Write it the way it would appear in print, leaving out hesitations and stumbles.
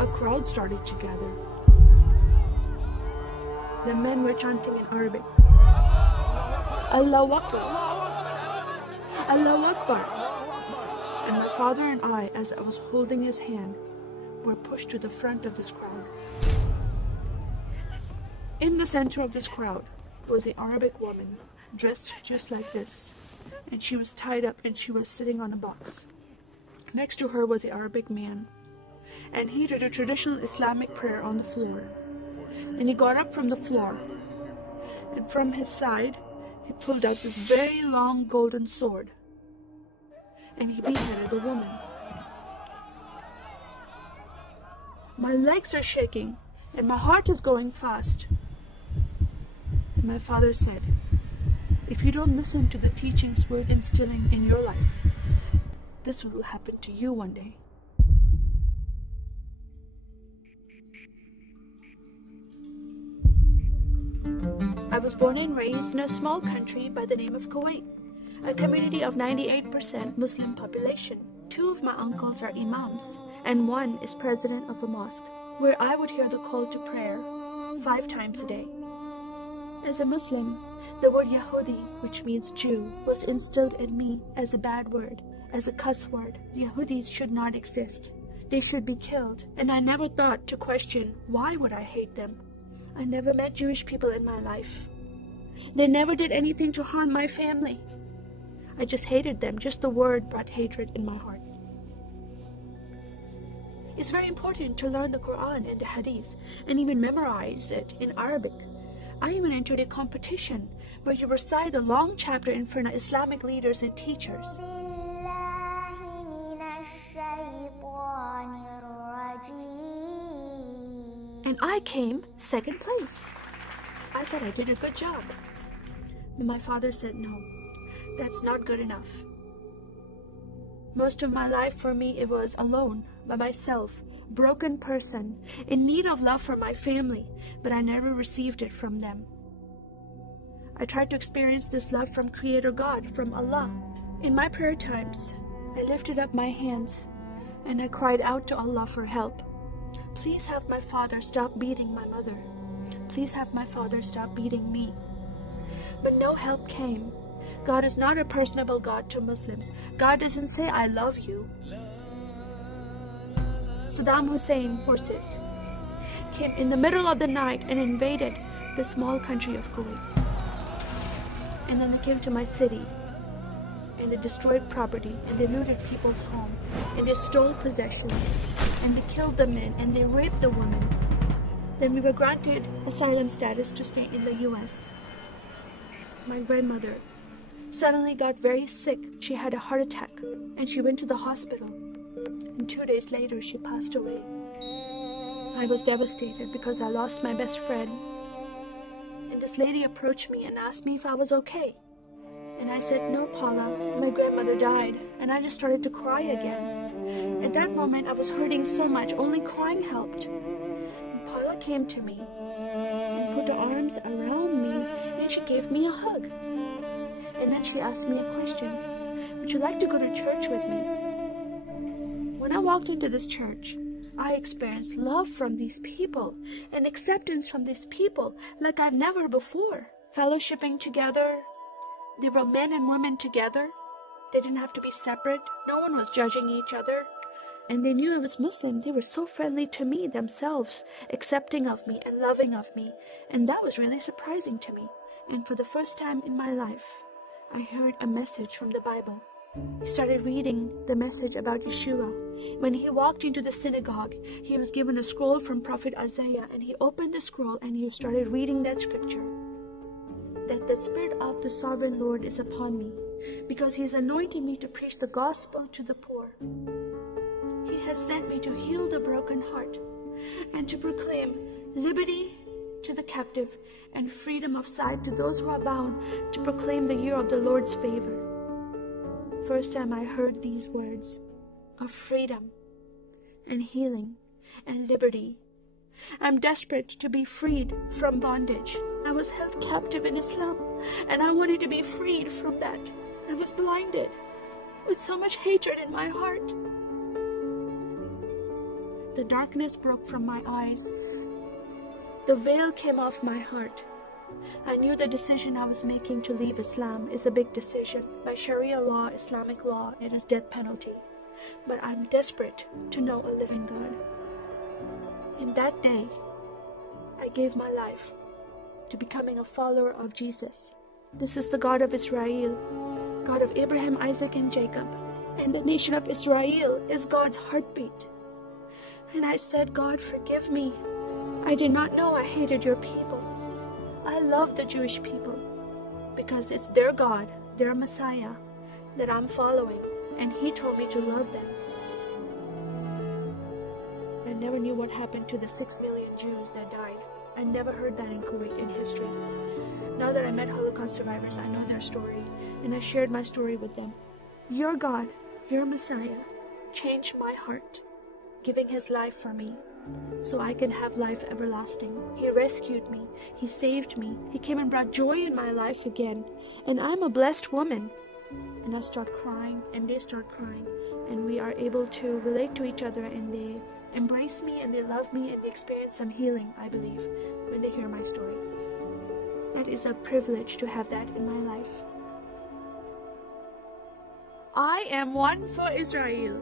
a crowd started to gather. The men were chanting in Arabic, Allahu Akbar, Allahu Akbar. And my father and I, as I was holding his hand, were pushed to the front of this crowd. In the center of this crowd was an Arabic woman, dressed just like this, and she was tied up and she was sitting on a box. Next to her was an Arabic man, and he did a traditional Islamic prayer on the floor. And he got up from the floor, and from his side, he pulled out this very long golden sword, and he beheaded the woman. My legs are shaking, and my heart is going fast. And my father said, if you don't listen to the teachings we're instilling in your life, this will happen to you one day. I was born and raised in a small country by the name of Kuwait, a community of 98% Muslim population. 2 of my uncles are imams, and 1 is president of a mosque, where I would hear the call to prayer 5 times a day. As a Muslim, the word Yahudi, which means Jew, was instilled in me as a bad word, as a cuss word. Yahudis should not exist. They should be killed, and I never thought to question why would I hate them. I never met Jewish people in my life. They never did anything to harm my family. I just hated them. Just the word brought hatred in my heart. It's very important to learn the Quran and the Hadith and even memorize it in Arabic. I even entered a competition where you recite a long chapter in front of Islamic leaders and teachers. And I came 2nd place. I thought I did a good job. But my father said, no, that's not good enough. Most of my life for me, it was alone, by myself, broken person, in need of love from my family, but I never received it from them. I tried to experience this love from Creator God, from Allah. In my prayer times, I lifted up my hands and I cried out to Allah for help. Please have my father stop beating my mother. Please have my father stop beating me. But no help came. God is not a personable God to Muslims. God doesn't say, I love you. Saddam Hussein forces came in the middle of the night and invaded the small country of Kuwait. And then they came to my city and they destroyed property and they looted people's home and they stole possessions and they killed the men and they raped the women. Then we were granted asylum status to stay in the US. My grandmother suddenly got very sick. She had a heart attack and she went to the hospital. And 2 days later, she passed away. I was devastated because I lost my best friend. And this lady approached me and asked me if I was okay. And I said, no, Paula, my grandmother died. And I just started to cry again. At that moment, I was hurting so much, only crying helped. And Paula came to me and put her arms around me and she gave me a hug. And then she asked me a question. Would you like to go to church with me? When I walked into this church, I experienced love from these people and acceptance from these people like I've never before. Fellowshipping together. They were men and women together. They didn't have to be separate. No one was judging each other. And they knew I was Muslim. They were so friendly to me themselves, accepting of me and loving of me. And that was really surprising to me. And for the first time in my life, I heard a message from the Bible. He started reading the message about Yeshua. When he walked into the synagogue, he was given a scroll from Prophet Isaiah, and he opened the scroll and he started reading that scripture. That the Spirit of the Sovereign Lord is upon me, because he has anointed me to preach the gospel to the poor. He has sent me to heal the broken heart and to proclaim liberty to the captive and freedom of sight to those who are bound, to proclaim the year of the Lord's favor. First time I heard these words of freedom and healing and liberty. I'm desperate to be freed from bondage. I was held captive in Islam and I wanted to be freed from that. I was blinded with so much hatred in my heart. The darkness broke from my eyes. The veil came off my heart. I knew the decision I was making to leave Islam is a big decision. By Sharia law, Islamic law, it is death penalty. But I'm desperate to know a living God. In that day, I gave my life to becoming a follower of Jesus. This is the God of Israel, God of Abraham, Isaac, and Jacob. And the nation of Israel is God's heartbeat. And I said, God, forgive me. I did not know I hated your people. I love the Jewish people because it's their God, their Messiah that I'm following. And He told me to love them. I never knew what happened to the 6 million Jews that died. I never heard that in Kuwait in history. Now that I met Holocaust survivors, I know their story, and I shared my story with them. Your God, your Messiah, changed my heart, giving His life for me, so I can have life everlasting. He rescued me. He saved me. He came and brought joy in my life again. And I'm a blessed woman. And I start crying, and they start crying, and we are able to relate to each other, and they embrace me, and they love me, and they experience some healing, I believe, when they hear my story. That is a privilege to have that in my life. I am one for Israel.